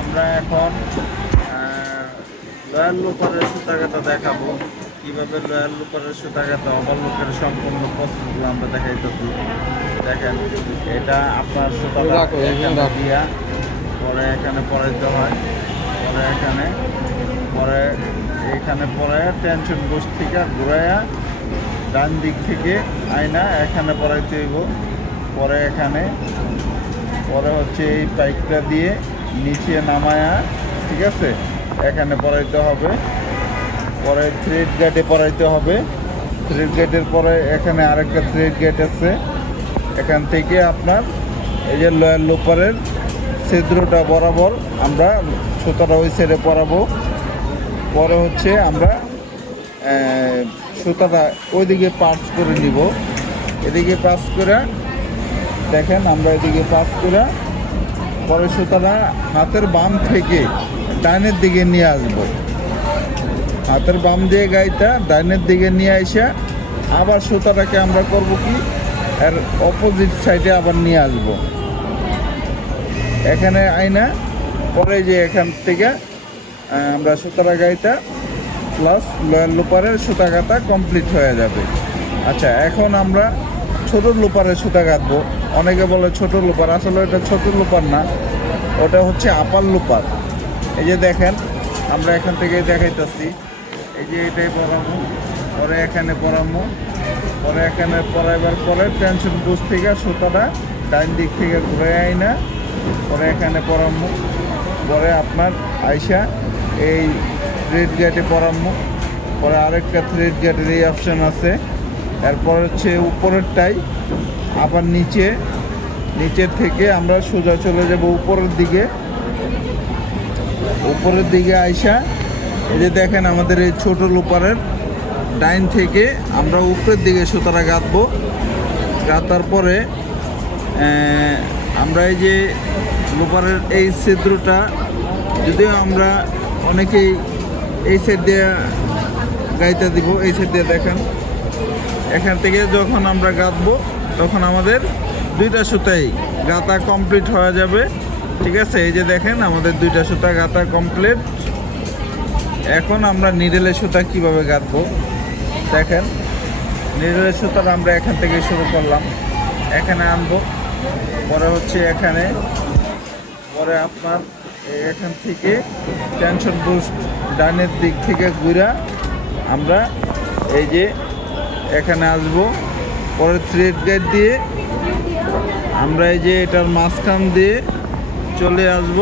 আমরা এখন লয়াল লোকারের সুতাকাটা দেখাবো। কীভাবে লয়াল লোকারের সুতাকাটা ওভার লোকের সম্পূর্ণ প্রসেসগুলো আমরা দেখাইতেছি। দেখেন এটা আপনার এখানে দিয়া পরে এখানে পরাইতে হয় পরে এখানে পরে এখানে পরে টেনশন বুস থেকে ঘুরাইয়া ডান দিক থেকে আয়না এখানে পরাইতে হইব। পরে এখানে পরে হচ্ছে এই পাইপটা দিয়ে নিচে নামায়া, ঠিক আছে? এখানে পরাইতে হবে। পরে থ্রেড গেটে পরাইতে হবে। থ্রেড গেটের পরে এখানে আরেকটা থ্রেড গেট আছে। এখান থেকে আপনার এই যে লয়াল লোপারের ছিদ্রটা বরাবর আমরা সুতোটা ওই সাইডে পরাবো। পরে হচ্ছে আমরা সুতাটা ওইদিকে পাস করে নিব। এদিকে পাস করে, দেখেন আমরা এদিকে পাস করে পরে সুতাটা হাতের বাম থেকে ডাইনের দিকে নিয়ে আসব। হাতের বাম দিয়ে গাইটা ডাইনের দিকে নিয়ে এসে আবার সুতাটাকে আমরা করব কি? এর অপোজিট সাইডে আবার নিয়ে আসব। এখানে আইনা পরে যে এখান থেকে আমরা সুতারা গাইটা প্লাস লয়াল লোপারের সুতা গাঁথা কমপ্লিট হয়ে যাবে। আচ্ছা এখন আমরা ছোট লোপারে সুতা গাঁথবো। অনেকে বলে ছোট লোপার, আসলে এটা ছোট লোপার না, ওটা হচ্ছে আপার লোপার। এই যে দেখেন, আমরা এখান থেকে দেখাইতেছি। এই যে এটাই পরামো, পরে এখানে পরামো, পরে এখানে পরাইবার পরে টেনশন বুঝ থেকে সুতাটা ডাইন দিক থেকে ঘুরে আই না, পরে এখানে পরামো, পরে আপনার আইসা এই থ্রেড গেটে পরামো, পরে আরেকটা থ্রেড গেটের এই অপশন আছে। এরপর হচ্ছে উপরেরটাই, আবার নিচে, নিচের থেকে আমরা সোজা চলে যাব উপরের দিকে। উপরের দিকে আইসা, এই যে দেখেন আমাদের এই ছোট লোপারের ডাইন থেকে আমরা উপরের দিকে সুতারা গাঁথবো। গাঁথার পরে আমরা এই যে লোপারের এই ছিদ্রটা, যদিও আমরা অনেকেই এই সাইড দিয়ে গাইতে দিব, এই সাইড দিয়ে দেখেন। এখান থেকে যখন আমরা গাঁথবো, তখন আমাদের দুইটা সুতাই গাঁথা কমপ্লিট হয়ে যাবে। ঠিক আছে? এই যে দেখেন, আমাদের দুইটা সুতা গাঁথা কমপ্লিট এখন আমরা নিডেলের সুতা কীভাবে গাঁথবো? দেখেন নিডেলের সুতাটা আমরা এখান থেকে শুরু করলাম। এখানে আনব। পরে হচ্ছে এখানে, পরে আপনার এখান থেকে টেনশন বুস্ট ডানের দিক থেকে ঘুরা আমরা এই যে এখানে আসব। পরে থ্রেড গাইড দিয়ে আমরা এই যে এটার মাঝখান দিয়ে চলে আসব।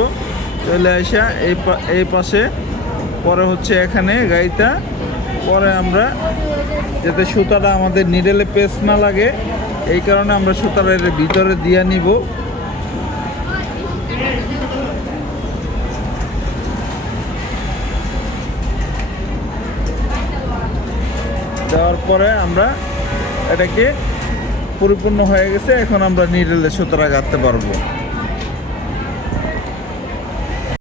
চলে আসা এই এই পাশে। পরে হচ্ছে এখানে গাড়িটা। পরে আমরা যাতে সুতাটা আমাদের নিডেলে পেস না লাগে, এই কারণে আমরা সুতাটা এর ভিতরে দিয়ে নিব। দেওয়ার পরে আমরা এটাকে পরিপূর্ণ হয়ে গেছে। এখন আমরা নিরেলে সুতরা গাঁথতে পারব।